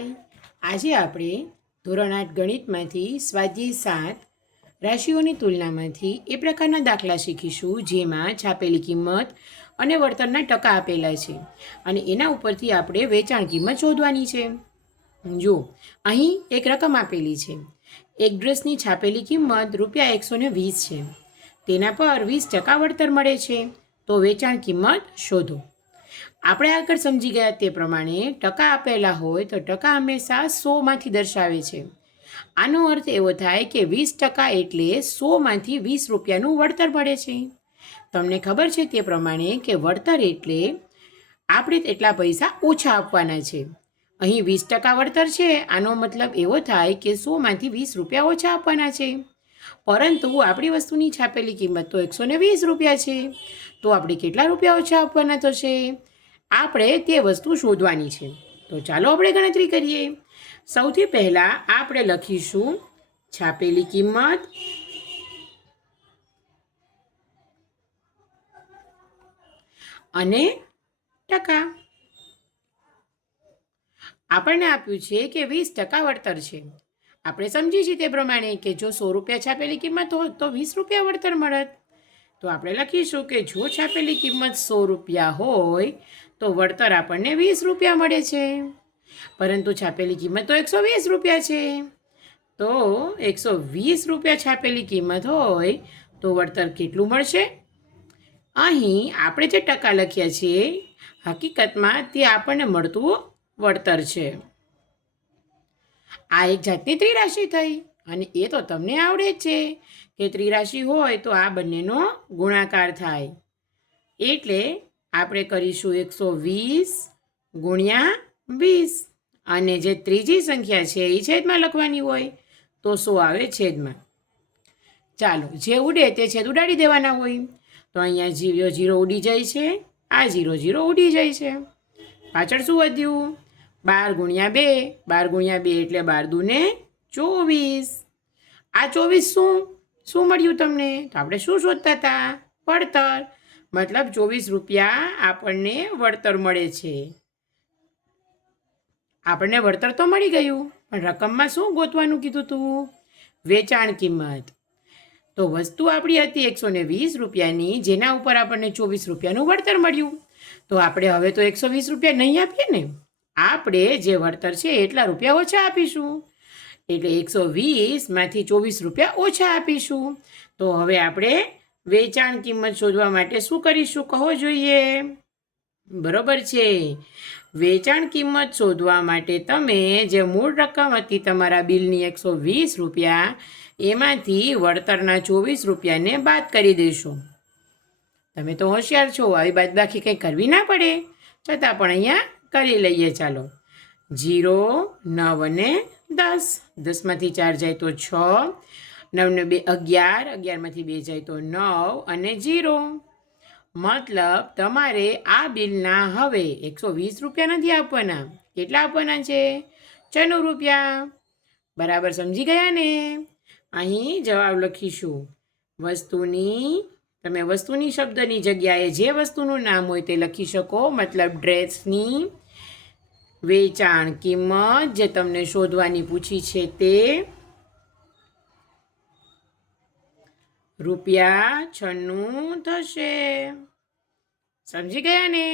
હાય, આજે આપણે ધોરણ 8 ગણિતમાંથી સ્વાધ્યાય 7 રાશિઓની તુલનામાંથી એ પ્રકારના દાખલા શીખીશું જેમાં છાપેલી કિંમત અને વળતરના ટકા આપેલા છે અને એના ઉપરથી આપણે વેચાણ કિંમત શોધવાની છે. જો અહીં એક રકમ આપેલી છે. એક ડ્રેસની છાપેલી કિંમત ₹120 છે. તેના પર 20% વળતર મળે છે. તો વેચાણ કિંમત શોધો. આપણે આગળ સમજી ગયા તે પ્રમાણે ટકા આપેલા હોય તો ટકા હંમેશા 100માંથી દર્શાવે છે. આનો અર્થ એવો થાય કે 20% એટલે 100માંથી ₹20નું વળતર મળે છે. તમને ખબર છે તે પ્રમાણે કે વળતર એટલે આપણે તેટલા પૈસા ઓછા આપવાના છે. અહીં 20% વળતર છે, આનો મતલબ એવો થાય કે 100માંથી ₹20 ઓછા આપવાના છે. પરંતુ આપણી વસ્તુની છાપેલી કિંમત તો ₹120 છે. તો આપણે કેટલા રૂપિયા ઓછા આપવાના થશે? આપણે તે વસ્તુ શોધવાની છે. તો ચાલો આપણે ગણતરી કરીએ. સૌથી પહેલાં આપણે લખીશું છાપેલી કિંમત અને ટકા. આપણને આપ્યું છે કે 20% વળતર છે. આપણે સમજી છીએ તે પ્રમાણે કે જો ₹100 છાપેલી કિંમત હોત તો ₹20 વળતર મળત. તો આપણે લખીશું કે જો છાપેલી કિંમત ₹100 હોય તો વળતર આપણને ₹20 મળે છે. પરંતુ છાપેલી કિંમત તો ₹120 છે. તો ₹120 છાપેલી કિંમત હોય તો વળતર કેટલું મળશે? અહીં આપણે જે ટકા લખ્યા છે હકીકતમાં તે આપણને મળતું વળતર છે. આ એક જાતની ત્રિરાશિ થઈ અને એ તો તમને આવડે જ છે કે ત્રિરાશિ હોય તો આ બંનેનો ગુણાકાર થાય. એટલે આપણે કરીશું 120 ગુણ્યા 20 અને જે ત્રીજી સંખ્યા છે એ છેદમાં લખવાની હોય તો 100 આવે છેદમાં. ચાલો, જે ઉડે તે છેદ ઉડાડી દેવાના હોય. તો અહીંયા 0 ઉડી જાય છે, આ 0 ઉડી જાય છે. પાછળ શું વધ્યું? 12 ગુણ્યા 2, 12 ગુણ્યા 2 એટલે 12 દૂને 24. આ 24 શું મળ્યું તમને? તો આપણે શું શોધતા હતા? વળતર. મતલબ ₹24 આપણને વળતર મળે છે. આપણને વળતર તો મળી ગયું, પણ રકમમાં શું ગોતવાનું કીધું હતું? વેચાણ કિંમત. તો વસ્તુ આપણી હતી ₹120ની, જેના ઉપર આપણને ₹24નું વળતર મળ્યું. તો આપણે હવે તો ₹120 નહીં આપીએ ને, આપણે જે વળતર છે એટલા રૂપિયા ઓછા આપીશું. એટલે 120માંથી ₹24 ઓછા આપીશું. તો હવે આપણે વેચાણ કિંમત શોધવા માટે શું કરીશું કહો જોઈએ? બરોબર છે. વેચાણ કિંમત શોધવા માટે તમે જે મૂળ રકમ હતી તમારા બિલની ₹120, એમાંથી વળતરના ₹24ને બાદ કરી દેશો. તમે તો હોશિયાર છો, આવી બાદબાકી કંઈ કરવી ના પડે. છતાં પણ અહીંયા કરી લઈએ. ચાલો, 0, 9 અને 10. 10માંથી 4 જાય તો 6, 9 ને 2 11, 11માંથી 2 જાય તો 9 અને 0. મતલબ તમારે આ બિલના હવે ₹120 નથી આપવાના. કેટલા આપવાના છે? ₹96. બરાબર સમજી ગયા ને? અહીં જવાબ લખીશું. તમે વસ્તુની શબ્દની જગ્યાએ જે વસ્તુનું નામ હોય તે લખી શકો. મતલબ ડ્રેસની વેચાણ કિંમત જે તમને શોધવાની પૂછી છે તે ₹96 થશે. સમજી ગયા ને?